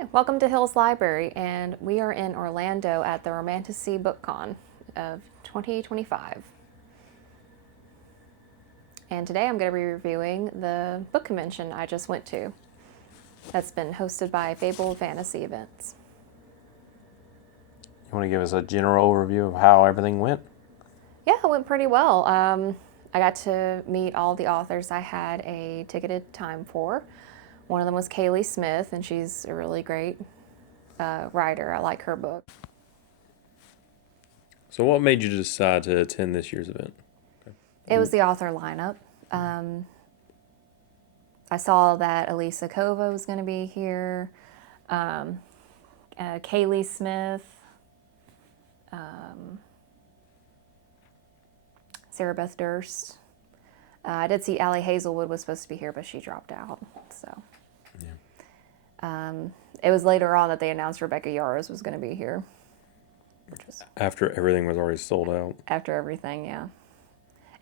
Hi, welcome to Hills Library, and we are in Orlando at the Romantasy BookCon of 2025. And today I'm going to be reviewing the book convention I just went to that's been hosted by Fabled Fantasy Events. You want to give us a general overview of how everything went? Yeah, it went pretty well. I got to meet all the authors I had a ticketed time for. One of them was Kaylee Smith, and she's a really great writer. I like her book. So what made you decide to attend this year's event? It was the author lineup. I saw that Elisa Kova was going to be here, Kaylee Smith, Sarah Beth Durst. I did see Allie Hazelwood was supposed to be here, but she dropped out. So, it was later on that they announced Rebecca Yarros was going to be here. After everything was already sold out. After everything, yeah.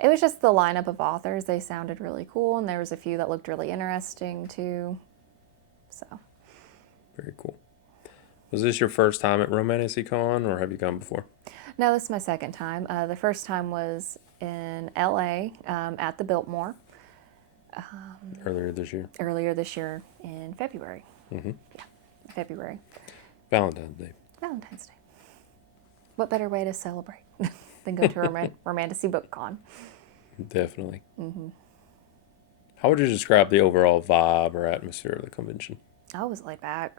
It was just the lineup of authors. They sounded really cool, and there was a few that looked really interesting too. So. Very cool. Was this your first time at Romantasy Con, or have you gone before? No, this is my second time. The first time was in LA at the Biltmore. Earlier this year. Earlier this year in February. Mm-hmm. Yeah, February. Valentine's Day. Valentine's Day. What better way to celebrate than go to Romantasy BookCon? Definitely. Mm-hmm. How would you describe the overall vibe or atmosphere of the convention? I was laid back.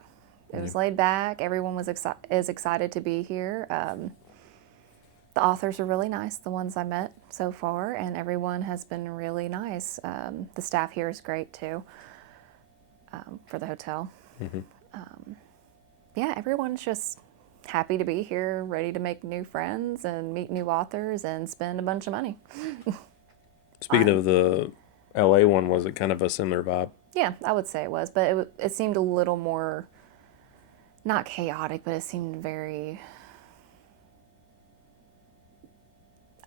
It was laid back. Everyone was excited to be here. The authors are really nice, the ones I met so far, and everyone has been really nice. The staff here is great too, for the hotel. Mm-hmm. Yeah, everyone's just happy to be here, ready to make new friends and meet new authors and spend a bunch of money. Speaking of the LA one, was it kind of a similar vibe? Yeah, I would say it was, but it seemed a little more, not chaotic, but it seemed very,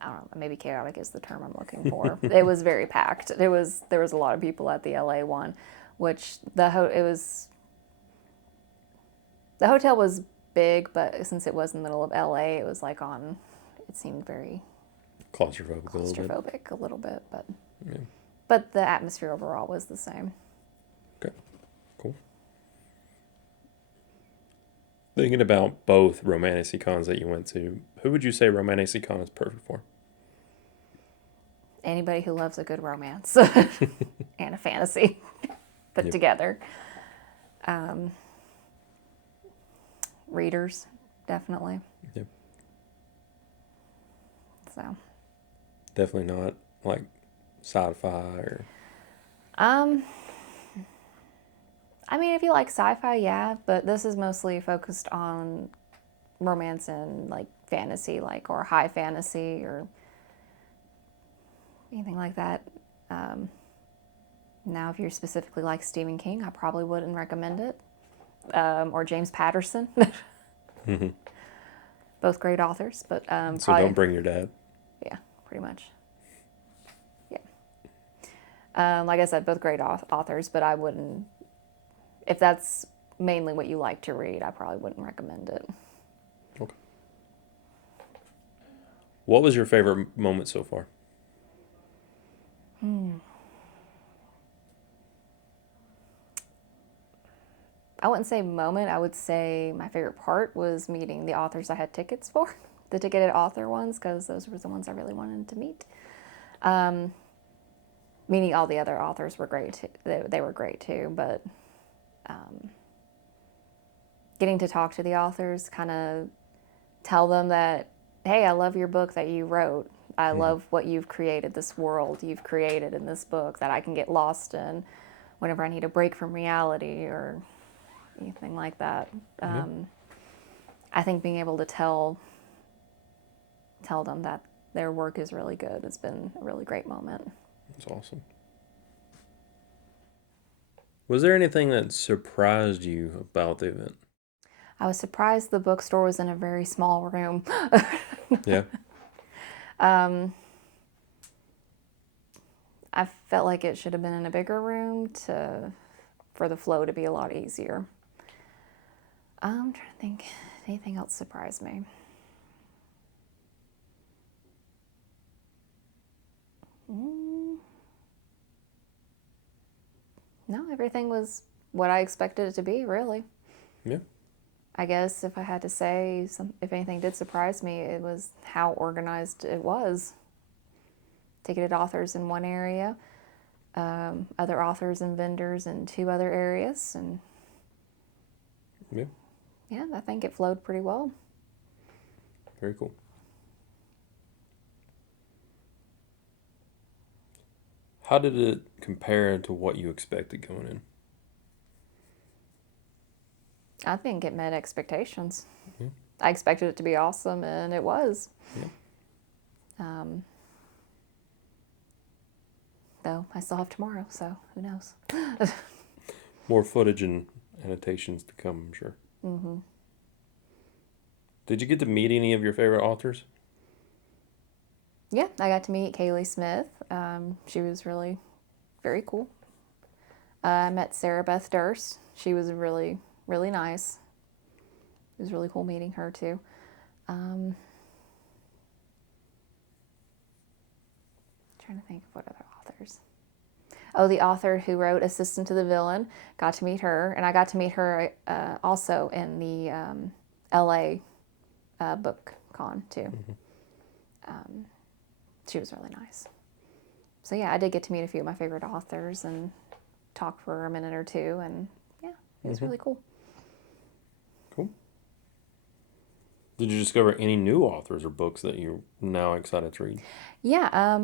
I don't know, maybe chaotic is the term I'm looking for. It was very packed. There was a lot of people at the LA one, which the hotel was big, but since it was in the middle of LA, it was like it seemed very Claustrophobic a little bit, but yeah. But the atmosphere overall was the same. Okay, cool. Thinking about both Romantasy Cons that you went to, who would you say Romantasy Con is perfect for? Anybody who loves a good romance and a fantasy put together. Readers, definitely. Yep. So. Definitely not like sci-fi or. I mean, if you like sci-fi, yeah, but this is mostly focused on romance and like fantasy, like or high fantasy or anything like that. Now, if you're specifically like Stephen King, I probably wouldn't recommend it. Or James Patterson. Mm-hmm. Both great authors, but So probably, don't bring your dad. Yeah, pretty much. Yeah. Like I said, both great authors, but I wouldn't, if that's mainly what you like to read, I probably wouldn't recommend it. Okay. What was your favorite moment so far? I wouldn't say moment. I would say my favorite part was meeting the authors I had tickets for, the ticketed author ones, because those were the ones I really wanted to meet. Meeting all the other authors were great too. They were great too, but getting to talk to the authors, kind of tell them that, hey, I love your book that you wrote. I love what you've created, this world you've created in this book that I can get lost in whenever I need a break from reality or anything like that. I think being able to tell them that their work is really good has been a really great moment. That's awesome. Was there anything that surprised you about the event? I was surprised the bookstore was in a very small room. Yeah. I felt like it should have been in a bigger room for the flow to be a lot easier. I'm trying to think. Anything else surprised me? No, everything was what I expected it to be, really. Yeah. I guess if I had to say, if anything did surprise me, it was how organized it was. Ticketed authors in one area, other authors and vendors in 2 other areas, and Yeah. yeah, I think it flowed pretty well. Very cool. How did it compare to what you expected going in? I think it met expectations. Yeah. I expected it to be awesome, and it was. Yeah. Though I still have tomorrow, so who knows? More footage and annotations to come, I'm sure. Mm-hmm. Did you get to meet any of your favorite authors? Yeah, I got to meet Kaylee Smith. She was really very cool. I met Sarah Beth Durst. She was really, really nice. It was really cool meeting her too. Trying to think of what other authors. Oh, the author who wrote Assistant to the Villain. Got to meet her, and I got to meet her also in the LA BookCon too. She was really nice. So yeah, I did get to meet a few of my favorite authors and talk for a minute or two, and yeah, it was really cool. Cool. Did you discover any new authors or books that you're now excited to read? Yeah,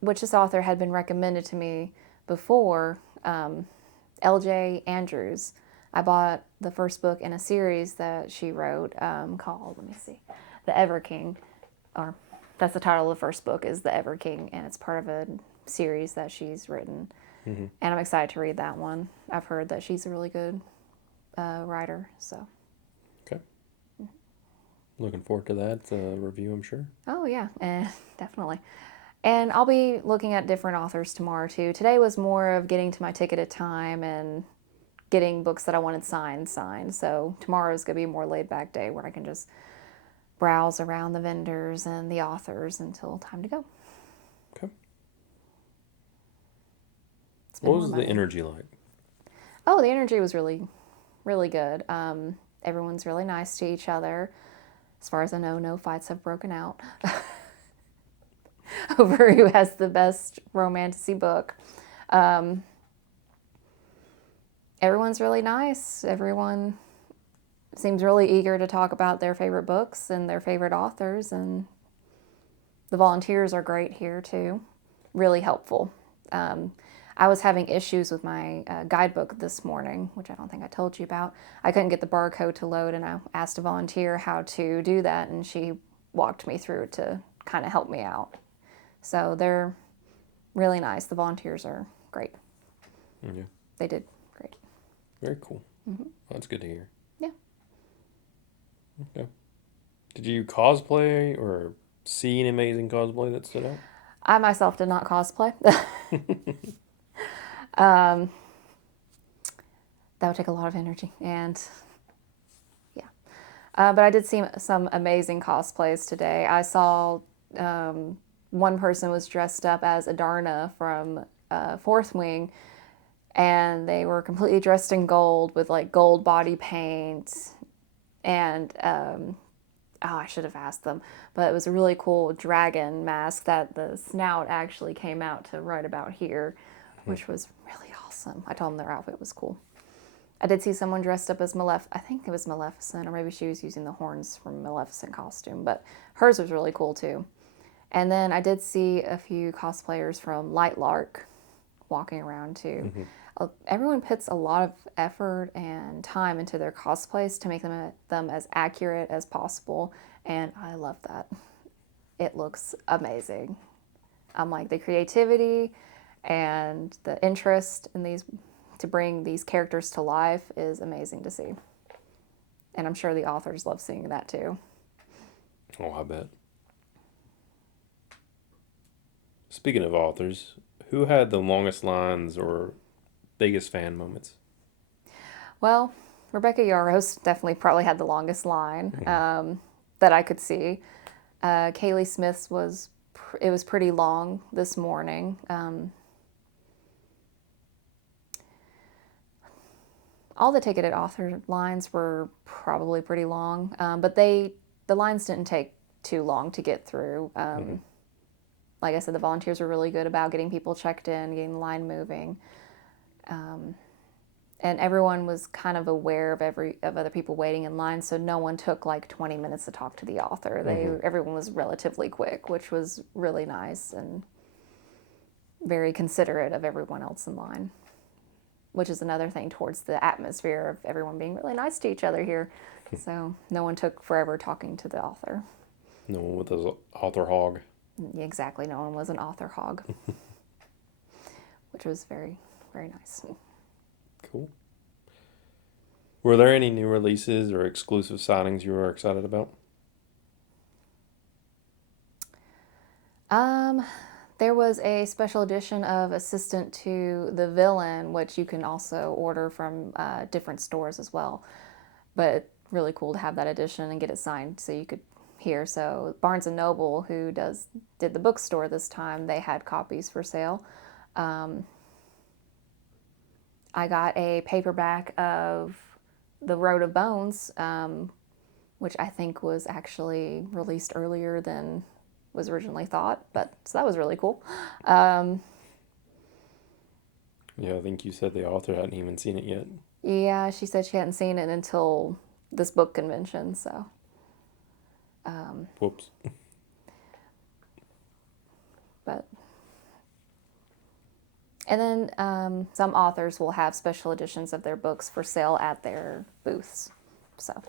which this author had been recommended to me before, L.J. Andrews. I bought the first book in a series that she wrote called, let me see, The Ever King, or that's the title of the first book, is The Ever King, and it's part of a series that she's written. Mm-hmm. And I'm excited to read that one. I've heard that she's a really good writer, so. Okay. Looking forward to that review, I'm sure. Oh, yeah, definitely. And I'll be looking at different authors tomorrow, too. Today was more of getting to my ticketed time and getting books that I wanted signed. So tomorrow is going to be a more laid-back day where I can just browse around the vendors and the authors until time to go. Okay. What was the energy like? Oh, the energy was really, really good. Everyone's really nice to each other. As far as I know, no fights have broken out over who has the best romantasy book. Everyone's really nice. Everyone seems really eager to talk about their favorite books and their favorite authors, and the volunteers are great here too. Really helpful. I was having issues with my guidebook this morning, which I don't think I told you about. I couldn't get the barcode to load, and I asked a volunteer how to do that, and she walked me through it to kind of help me out. So they're really nice. The volunteers are great. Yeah. They did great. Very cool. Mm-hmm. That's good to hear. Yeah. Okay. Did you cosplay or see an amazing cosplay that stood out? I myself did not cosplay. That would take a lot of energy, and yeah. But I did see some amazing cosplays today. I saw one person was dressed up as Adarna from Fourth Wing, and they were completely dressed in gold with like gold body paint, and I should have asked them, but it was a really cool dragon mask that the snout actually came out to right about here, which was really awesome. I told them their outfit was cool. I did see someone dressed up as I think it was Maleficent, or maybe she was using the horns from Maleficent costume, but hers was really cool too. And then I did see a few cosplayers from Lightlark walking around too. Mm-hmm. Everyone puts a lot of effort and time into their cosplays to make them as accurate as possible, and I love that. It looks amazing. I'm like, the creativity and the interest in these to bring these characters to life is amazing to see. And I'm sure the authors love seeing that too. Oh, I bet. Speaking of authors, who had the longest lines or biggest fan moments? Well, Rebecca Yarros definitely probably had the longest line that I could see. Kaylee Smith's it was pretty long this morning. All the ticketed author lines were probably pretty long, but the lines didn't take too long to get through. Like I said, the volunteers were really good about getting people checked in, getting the line moving. And everyone was kind of aware of other people waiting in line, so no one took like 20 minutes to talk to the author. Everyone was relatively quick, which was really nice and very considerate of everyone else in line, which is another thing towards the atmosphere of everyone being really nice to each other here. So no one took forever talking to the author. No one with his author hog. Exactly, no one was an author hog, which was very, very nice. Cool. Were there any new releases or exclusive signings you were excited about? There was a special edition of Assistant to the Villain, which you can also order from different stores as well. But really cool to have that edition and get it signed so you could hear. So Barnes & Noble, who did the bookstore this time, they had copies for sale. I got a paperback of The Road of Bones, which I think was actually released earlier than was originally thought, so that was really cool. Yeah, I think you said the author hadn't even seen it yet. Yeah, she said she hadn't seen it until this book convention, so. Whoops. And then some authors will have special editions of their books for sale at their booths. So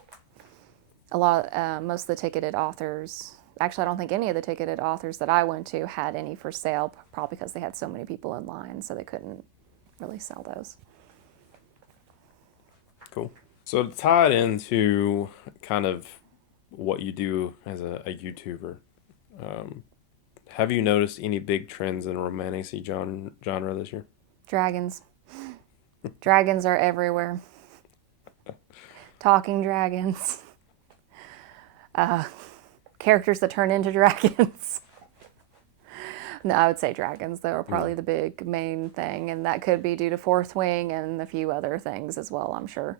most of the ticketed authors, actually I don't think any of the ticketed authors that I went to had any for sale, probably because they had so many people in line, so they couldn't really sell those. Cool. So to tie it into kind of what you do as a YouTuber, have you noticed any big trends in romantasy genre this year? Dragons. Dragons are everywhere. Talking dragons. Characters that turn into dragons. No, I would say dragons, though, are probably the big main thing, and that could be due to Fourth Wing and a few other things as well, I'm sure,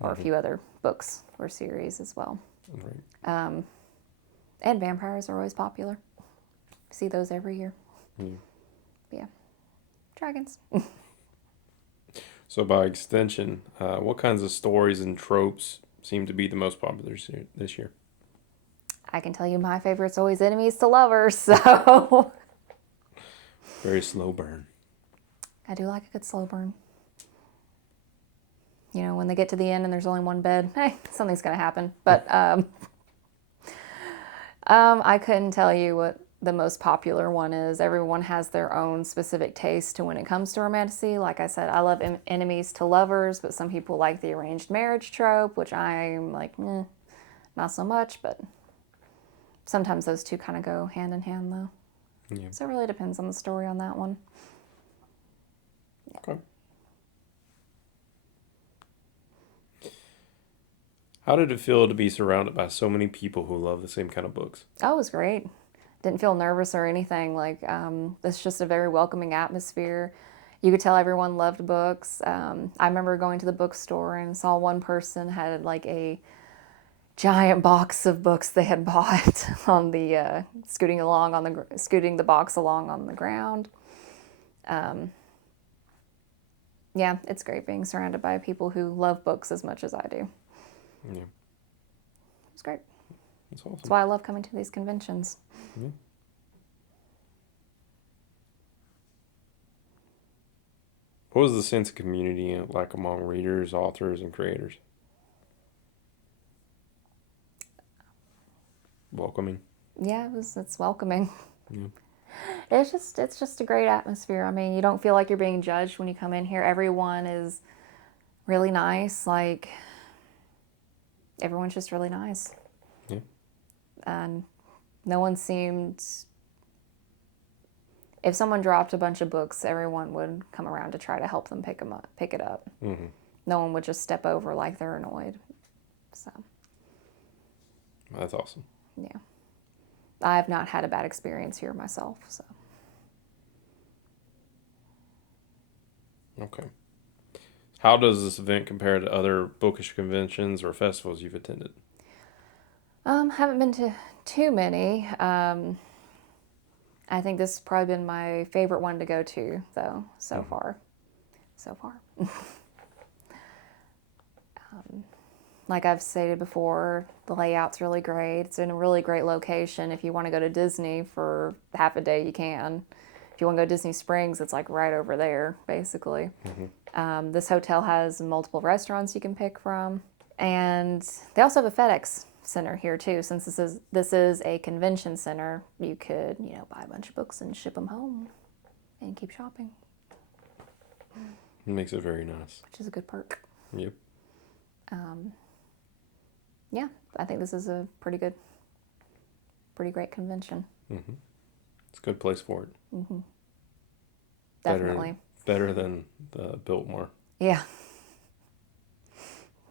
or a few other books or series as well. Right. And vampires are always popular. See those every year. Yeah. Dragons. So by extension, what kinds of stories and tropes seem to be the most popular this year? I can tell you my favorite's always enemies to lovers, so. Very slow burn. I do like a good slow burn. You know, when they get to the end and there's only one bed, hey, something's going to happen. But I couldn't tell you what the most popular one is. Everyone has their own specific taste to when it comes to romantasy. Like I said, I love enemies to lovers, but some people like the arranged marriage trope, which I'm like, not so much, but sometimes those two kind of go hand in hand, though. Yeah. So it really depends on the story on that one. Yeah. Okay. How did it feel to be surrounded by so many people who love the same kind of books? Oh, it was great. Didn't feel nervous or anything. It's just a very welcoming atmosphere. You could tell everyone loved books. I remember going to the bookstore and saw one person had like a giant box of books they had bought on the scooting the box along on the ground. Yeah, it's great being surrounded by people who love books as much as I do. Yeah. It's great. That's awesome. That's why I love coming to these conventions. Yeah. What was the sense of community like among readers, authors, and creators? Welcoming. Yeah, it's welcoming. Yeah. It's just a great atmosphere. I mean, you don't feel like you're being judged when you come in here. Everyone is really nice. Like, everyone's just really nice. Yeah. And no one seemed... If someone dropped a bunch of books, everyone would come around to try to help them pick it up. Mm-hmm. no one would just step over like they're annoyed. So, That's awesome. yeah. I have not had a bad experience here myself, so. Okay. How does this event compare to other bookish conventions or festivals you've attended? Haven't been to too many. I think this has probably been my favorite one to go to, though, so far. So far. Like I've stated before, the layout's really great. It's in a really great location. If you want to go to Disney for half a day, you can. If you want to go to Disney Springs, it's like right over there, basically. This hotel has multiple restaurants you can pick from. And they also have a FedEx center here too. Since this is a convention center, you could, buy a bunch of books and ship them home and keep shopping. It makes it very nice. Which is a good perk. Yep. Yeah, I think this is a pretty great convention. It's a good place for it. Definitely. Better than the Biltmore. Yeah.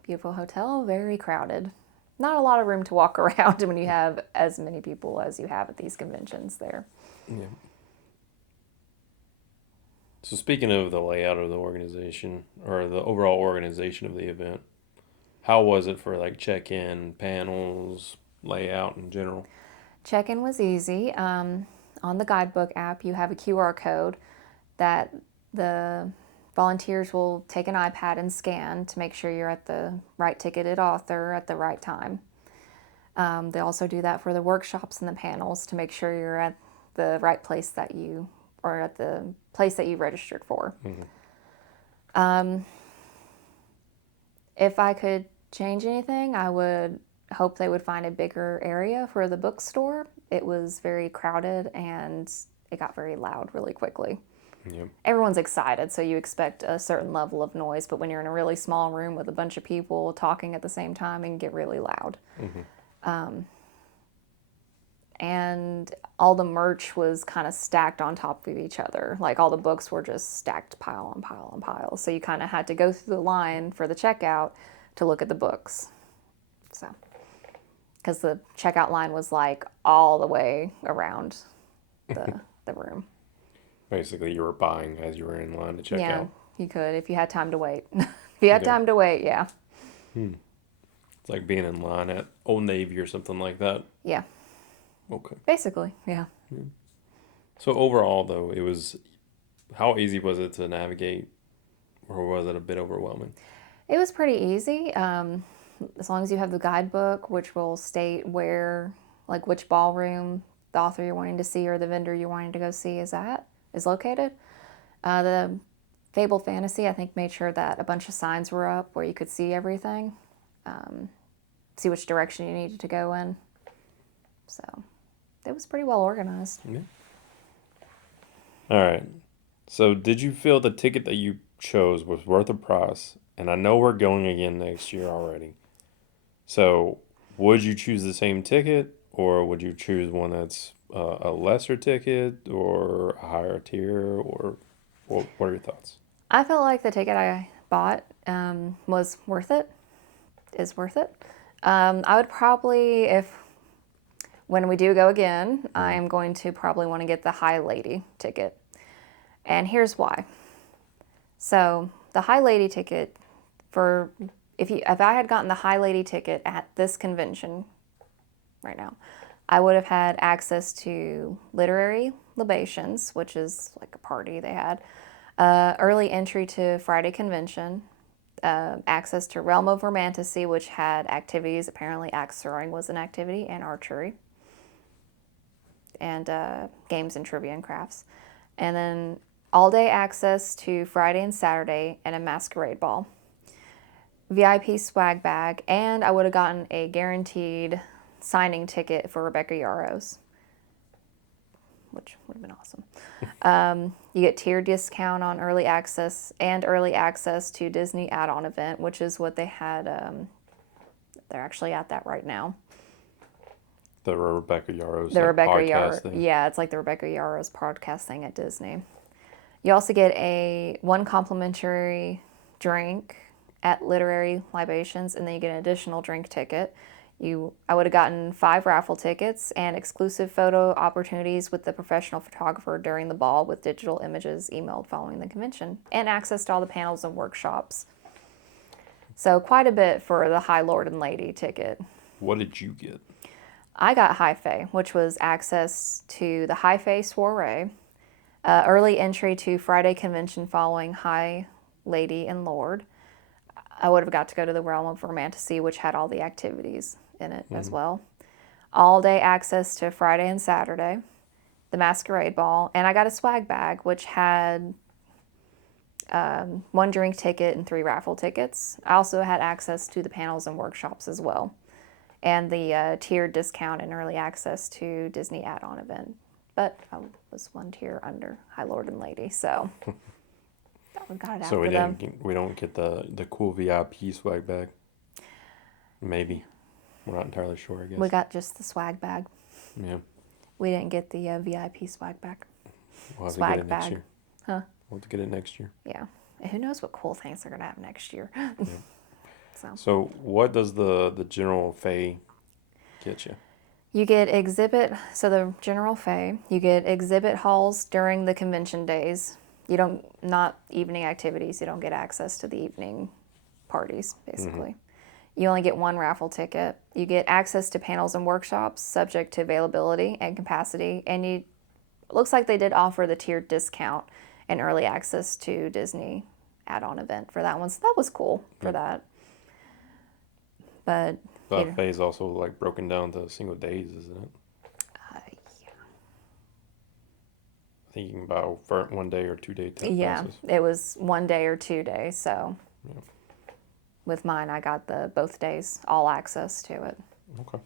Beautiful hotel, very crowded. Not a lot of room to walk around when you have as many people as you have at these conventions there. Yeah. So speaking of the layout of the organization or the overall organization of the event, how was it for like check-in, panels, layout in general? Check-in was easy. On the guidebook app, you have a QR code that the volunteers will take an iPad and scan to make sure you're at the right ticketed author at the right time. They also do that for the workshops and the panels to make sure you're at the right place or at the place that you registered for. If I could change anything, I would hope they would find a bigger area for the bookstore. It was very crowded and it got very loud really quickly. Yep. Everyone's excited, so you expect a certain level of noise, but when you're in a really small room with a bunch of people talking at the same time, it can get really loud. And all the merch was kind of stacked on top of each other. Like all the books were just stacked pile on pile on pile. So you kind of had to go through the line for the checkout to look at the books. So, because the checkout line was like all the way around the room. Basically, you were buying as you were in line to check Yeah, out. you could if you had time to wait. If you had time to wait, yeah. It's like being in line at Old Navy or something like that. Yeah, Okay. basically, yeah. So overall, though, how easy was it to navigate, or was it a bit overwhelming? It was pretty easy. As long as you have the guidebook, which will state which ballroom the author you're wanting to see or the vendor you're wanting to go see is located. The Fabled Fantasy, I think, made sure that a bunch of signs were up where you could see everything, see which direction you needed to go in. So it was pretty well organized. Yeah. All right. So did you feel the ticket that you chose was worth the price? And I know we're going again next year already. So would you choose the same ticket, or would you choose one that's a lesser ticket or a higher tier, or what are your thoughts? I felt like the ticket I bought was worth it. Is worth it. I would probably, when we do go again, I am going to probably want to get the High Lady ticket. And here's why. So the High Lady ticket, if I had gotten the High Lady ticket at this convention right now, I would have had access to Literary Libations, which is like a party they had, early entry to Friday Convention, access to Realm of Romantasy, which had activities. Apparently axe throwing was an activity, and archery, and games and trivia and crafts. And then all-day access to Friday and Saturday and a masquerade ball. VIP swag bag, and I would have gotten a guaranteed signing ticket for Rebecca Yarros, which would have been awesome. You get tiered discount on early access to Disney add-on event, which is what they had. They're actually at that right now. The Rebecca Yarros podcast thing. Yeah, it's like the Rebecca Yarros podcast thing at Disney. You also get one complimentary drink at literary libations, and then you get an additional drink ticket. I would have gotten 5 raffle tickets and exclusive photo opportunities with the professional photographer during the ball with digital images emailed following the convention, and access to all the panels and workshops. So quite a bit for the High Lord and Lady ticket. What did you get? I got High Fae, which was access to the High Fae soiree, early entry to Friday convention following High Lady and Lord. I would have got to go to the Realm of Romantasy, which had all the activities in it as well. All day access to Friday and Saturday, the Masquerade Ball, and I got a swag bag, which had 1 drink ticket and 3 raffle tickets. I also had access to the panels and workshops as well, and the tiered discount and early access to Disney add-on event. But I was 1 tier under High Lord and Lady, so we got it So after them. we don't get the cool VIP swag bag. Maybe. We're not entirely sure, I guess. We got just the swag bag. Yeah. We didn't get the VIP swag bag. We'll have to Swag get it next bag. year. Huh? We'll have to get it next year. Yeah. And who knows what cool things they're going to have next year. So what does the general Fae get you? You get the general Fae, you get exhibit halls during the convention days. Not evening activities, you don't get access to the evening parties, basically. You only get 1 raffle ticket. You get access to panels and workshops, subject to availability and capacity. And it looks like they did offer the tiered discount and early access to Disney add-on event for that one. So that was cool for that. But Fae is also like broken down to single days, isn't it? yeah. I think you can buy 1 day or 2 day passes. It was 1 day or 2 days. So with mine, I got both days, all access to it. Okay.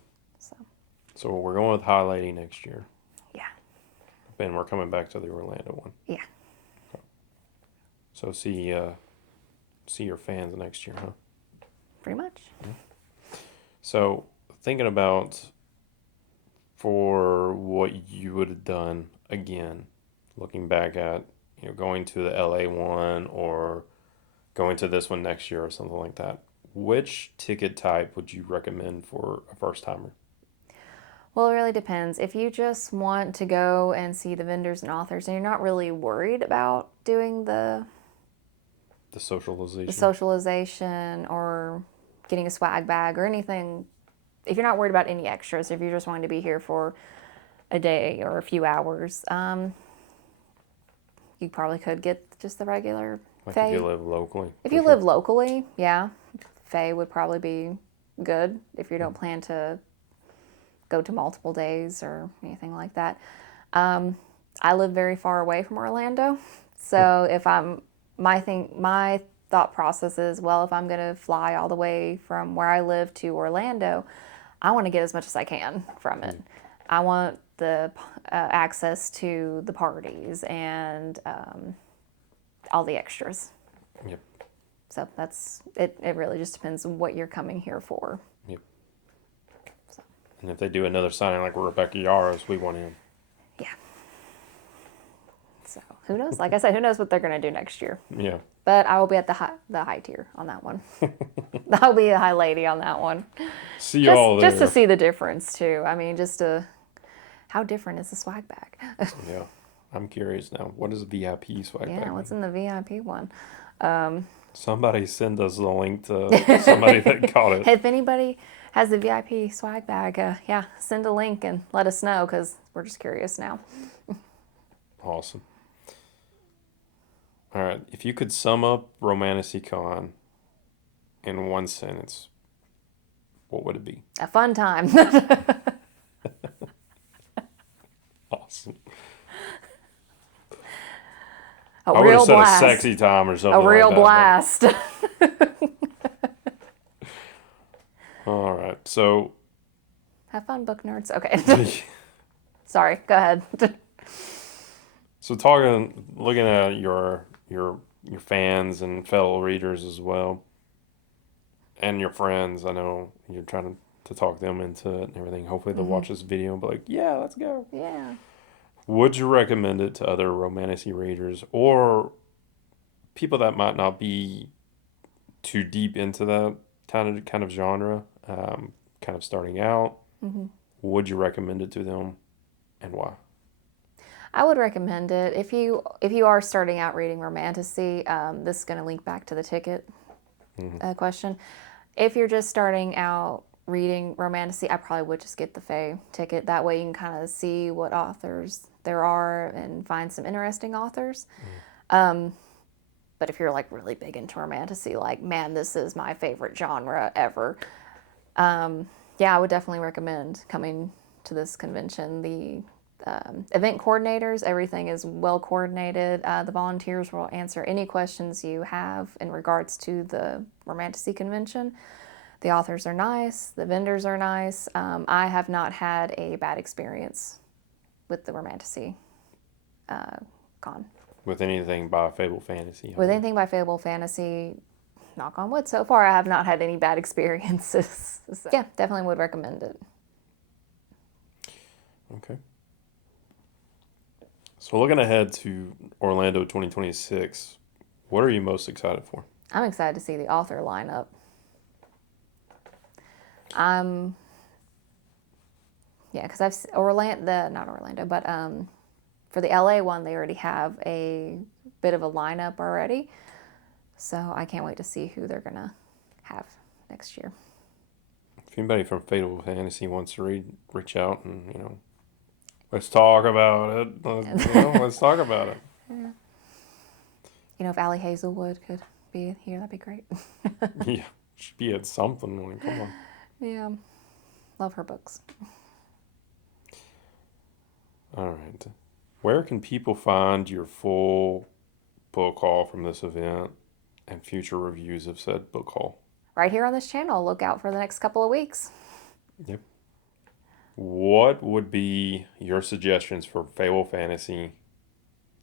So we're going with High Lady next year. Yeah. And we're coming back to the Orlando one. Yeah. Okay. So see your fans next year, huh? Pretty much. Yeah. So thinking about for what you would have done again, looking back at going to the LA one or going to this one next year or something like that, which ticket type would you recommend for a first timer? Well, it really depends. If you just want to go and see the vendors and authors and you're not really worried about doing the socialization or getting a swag bag or anything, if you're not worried about any extras, if you're just wanting to be here for a day or a few hours, you probably could get just the regular Fae. If you live locally. If you live locally, yeah, Fae would probably be good if you don't plan to go to multiple days or anything like that. I live very far away from Orlando, so my thought process is, well, if I'm going to fly all the way from where I live to Orlando, I want to get as much as I can from it. I want the access to the parties and all the extras. Yep. So that's it. It really just depends on what you're coming here for. Yep. So. And if they do another signing like Rebecca Yaros, we want him. Yeah. So who knows? Like I said, who knows what they're going to do next year? Yeah. But I will be at the high tier on that one. I'll be a High Lady on that one. See you all there. Just to see the difference too. I mean, how different is the swag bag? Yeah, I'm curious now. What is a VIP swag bag? Yeah, what's in the VIP one? Somebody send us the link to somebody that got it. If anybody has the VIP swag bag, send a link and let us know because we're just curious now. Awesome. All right, if you could sum up Romantasy Con in one sentence, what would it be? A fun time. Awesome. A real blast. A sexy time or something. A real like that, blast. All right, so. Have fun, book nerds. Okay. Sorry, go ahead. So looking at your fans and fellow readers as well, and your friends, I know you're trying to talk them into it and everything. Hopefully they'll watch this video and be like, yeah, let's go. Yeah. Would you recommend it to other Romantasy readers or people that might not be too deep into that kind of genre, kind of starting out, would you recommend it to them, and why? I would recommend it if you are starting out reading Romantasy. This is going to link back to the ticket question. If you're just starting out reading Romantasy, I probably would just get the Fae ticket. That way you can kind of see what authors there are and find some interesting authors. But if you're like really big into Romantasy, like, man, this is my favorite genre ever, yeah, I would definitely recommend coming to this convention. The event coordinators, everything is well coordinated. The volunteers will answer any questions you have in regards to the Romantasy convention. The authors are nice. The vendors are nice. I have not had a bad experience with the Romantasy con. With anything by Fabled Fantasy? With anything by Fabled Fantasy, knock on wood, so far I have not had any bad experiences. So, yeah, definitely would recommend it. Okay. So looking ahead to Orlando 2026, what are you most excited for? I'm excited to see the author lineup. Yeah, because I've not Orlando, but for the LA one, they already have a bit of a lineup already. So I can't wait to see who they're gonna have next year. If anybody from Fabled Fantasy wants to reach out and let's talk about it. Let's talk about it. Yeah. If Allie Hazelwood could be here, that'd be great. Yeah, should be at something. Come on. Yeah, love her books. All right. Where can people find your full book haul from this event and future reviews of said book haul? Right here on this channel. Look out for the next couple of weeks. Yep. What would be your suggestions for Fabled Fantasy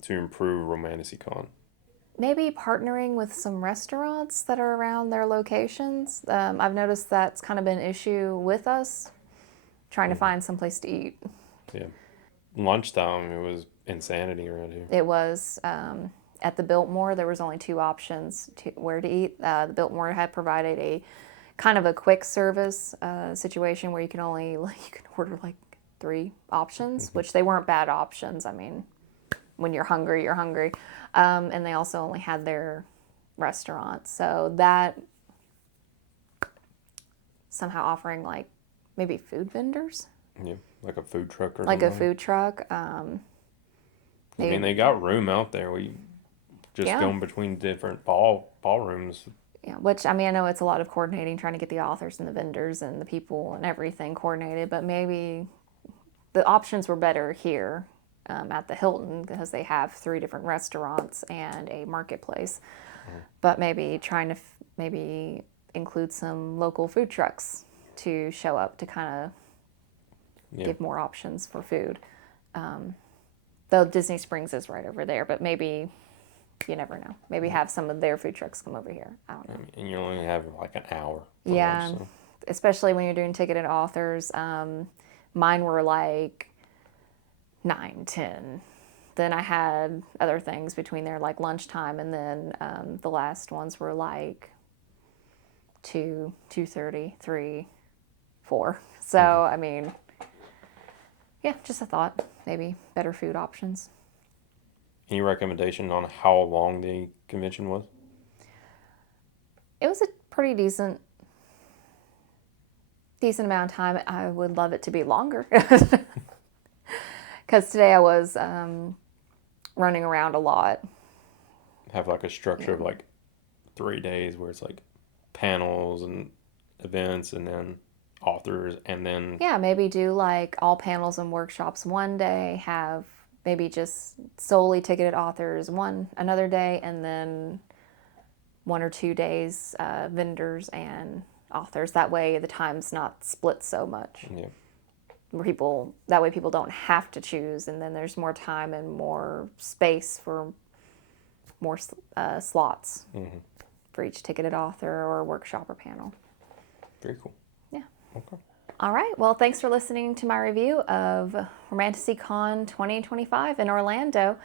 to improve Romantasy Con? Maybe partnering with some restaurants that are around their locations. I've noticed that's kind of been an issue with us, trying to find some place to eat. Yeah. Lunchtime, it was insanity around here. It was. At the Biltmore, there was only 2 options where to eat. The Biltmore had provided a kind of a quick service situation where you can order like 3 options, which they weren't bad options. I mean, when you're hungry, you're hungry. And they also only had their restaurant. So that somehow offering like maybe food vendors. Yeah, like a food truck or like something. a food truck. They got room out there. We just going between different ballrooms. Yeah, which, I mean, I know it's a lot of coordinating, trying to get the authors and the vendors and the people and everything coordinated, but maybe the options were better here at the Hilton because they have 3 different restaurants and a marketplace. But maybe trying to maybe include some local food trucks to show up to kind of give more options for food. Though Disney Springs is right over there, but maybe, you never know. Maybe have some of their food trucks come over here. I don't know. And you only have like an hour. Yeah, lunch, so. Especially when you're doing ticketed authors. Mine were like 9, 10. Then I had other things between there, like lunchtime, and then the last ones were like 2, 2:30, 3, 4. So, I mean, yeah, just a thought. Maybe better food options. Any recommendation on how long the convention was? It was a pretty decent amount of time. I would love it to be longer. Because today I was running around a lot. Have like a structure of like 3 days where it's like panels and events and then authors and then... Yeah, maybe do like all panels and workshops one day, have maybe just solely ticketed authors another day, and then 1 or 2 days vendors and authors. That way the time's not split so much. Yeah. That way people don't have to choose, and then there's more time and more space for more slots for each ticketed author or workshop or panel. Very cool. Yeah. Okay. All right. Well, thanks for listening to my review of Romantasy Con 2025 in Orlando.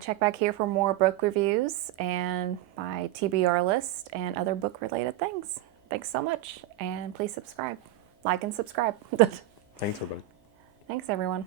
Check back here for more book reviews and my TBR list and other book-related things. Thanks so much, and please subscribe. Like and subscribe. Thanks, everybody. Thanks, everyone.